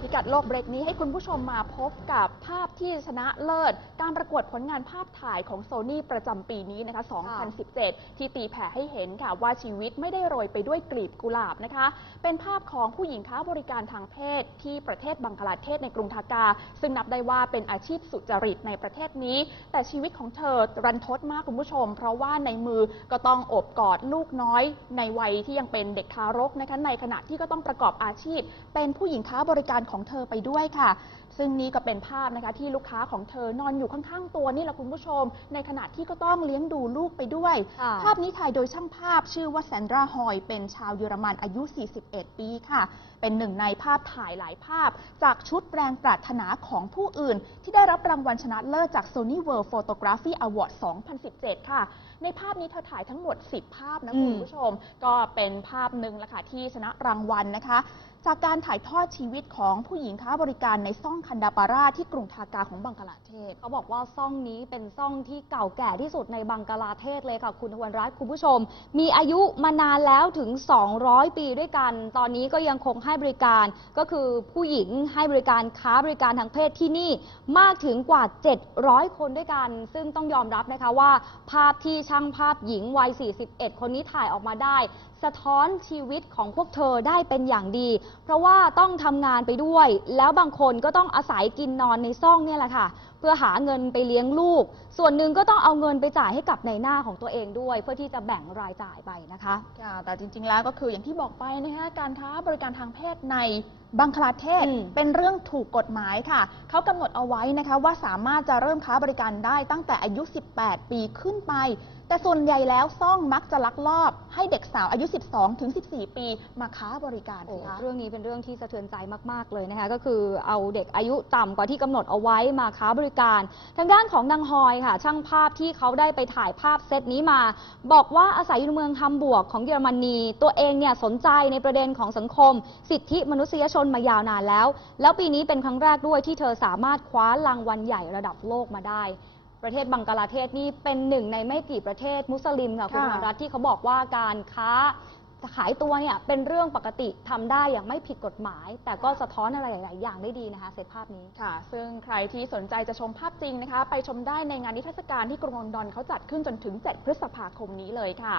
พิกัดโลกเบรกนี้ให้คุณผู้ชมมาพบกับภาพที่ชนะเลิศ การประกวดผลงานภาพถ่ายของโซนี่ประจำปีนี้นะคะ 2017 ที่ตีแผ่ให้เห็นค่ะว่าชีวิตไม่ได้โรยไปด้วยกลีบกุหลาบนะคะ เป็นภาพของผู้หญิงค้าบริการทางเพศที่ประเทศบังคลาเทศในกรุงทากา ซึ่งนับได้ว่าเป็นอาชีพสุจริตในประเทศนี้ แต่ชีวิตของเธอรันทดมากคุณผู้ชม เพราะว่าในมือก็ต้องโอบกอดลูกน้อย ในวัยที่ยังเป็นเด็กทารกนะคะในขณะที่ก็ต้องประกอบอาชีพ เป็นผู้หญิงค้าบริการของเธอไปด้วยค่ะ ซึ่งนี่ก็เป็นภาพนะคะที่ลูกค้าของเธอนอนอยู่ข้างๆตัวนี่แหละคุณผู้ชม ในขณะที่ก็ต้องเลี้ยงดูลูกไปด้วย ค่ะ ภาพนี้ถ่ายโดยช่างภาพชื่อว่าแซนดราฮอย เป็นชาวเยอรมันอายุ 41 ปีค่ะ เป็นหนึ่งในภาพถ่ายหลายภาพ จากชุดแรงปรารถนาของผู้อื่น ที่ได้รับรางวัลชนะเลิศจาก Sony World Photography Award 2017 ค่ะ ในภาพนี้เธอถ่ายทั้งหมด 10 ภาพนะอืมคุณผู้ชม ก็เป็นภาพหนึ่งละค่ะที่ชนะรางวัลนะคะจากการถ่ายทอดชีวิตของผู้หญิงค้าบริการในซ่องคันดาปาราที่กรุงทากาของบังกลาเทศ เขาบอกว่าซ่องนี้เป็นซ่องที่เก่าแก่ที่สุดในบังกลาเทศเลยค่ะ คุณทวันรัตน์คุณผู้ชม มีอายุมานานแล้วถึง 200 ปีด้วยกัน ตอนนี้ก็ยังคงให้บริการก็คือผู้หญิงให้บริการค้าบริการทางเพศที่นี่มากถึงกว่า 700 คนด้วยกัน ซึ่งต้องยอมรับนะคะว่า ภาพที่ช่างภาพหญิงวัย 41 คนนี้ถ่ายออกมาได้ สะท้อนชีวิตของพวกเธอได้เป็นอย่างดีเพราะว่าต้องทำงานไปด้วย แล้วบางคนก็ต้องอาศัยกินนอนในซ่องเนี่ยแหละค่ะ เพื่อหาเงินไปเลี้ยงลูก ส่วนหนึ่งก็ต้องเอาเงินไปจ่ายให้กับในหน้าของตัวเองด้วย เพื่อที่จะแบ่งรายจ่ายไปนะคะ ค่ะแต่จริงๆแล้วก็คืออย่างที่บอกไปนะคะการค้าบริการทางเพศในบังคลาเทศอืมเป็นเรื่องถูกกฎหมายค่ะ เขากำหนดเอาไว้นะคะว่าสามารถจะเริ่มค้าบริการได้ตั้งแต่อายุ 18 ปีขึ้นไป แต่ส่วนใหญ่แล้วซ่องมักจะลักลอบ ให้เด็กสาวอายุ 12 ถึง 14 ปี มาค้าบริการโอ้สิคะเรื่องนี้เป็นเรื่องที่สะเทือนใจมาก ๆ เลยนะคะ ก็คือเอาเด็กอายุต่ำกว่าที่กำหนดเอาไว้มาค้าบริการ ทางด้านของนางฮอยค่ะ ช่างภาพที่เขาได้ไปถ่ายภาพเซตนี้มา บอกว่าอาศัยอยู่ในเมืองฮัมบวร์กของเยอรมนี ตัวเองเนี่ยสนใจในประเด็นของสังคม สิทธิมนุษยชนมายาวนานแล้ว แล้วปีนี้เป็นครั้งแรกด้วยที่เธอสามารถคว้ารางวัลใหญ่ระดับโลกมาได้ ประเทศบังกลาเทศนี่เป็นหนึ่งในไม่กี่ประเทศมุสลิมค่ะคุณค่ะวรรัตน์ที่เขาบอกว่าการค้าจะขายตัวเนี่ยเป็นเรื่องปกติทำได้อย่างไม่ผิดกฎหมาย แต่ก็สะท้อนอะไรหลาย ๆ อย่างได้ดีนะคะเซตภาพนี้ค่ะ ซึ่งใครที่สนใจจะชมภาพจริงนะคะ ไปชมได้ในงานนิทรรศการที่กรุงลอนดอนเขาจัดขึ้นจนถึง 7 พฤษภาคมนี้เลยค่ะ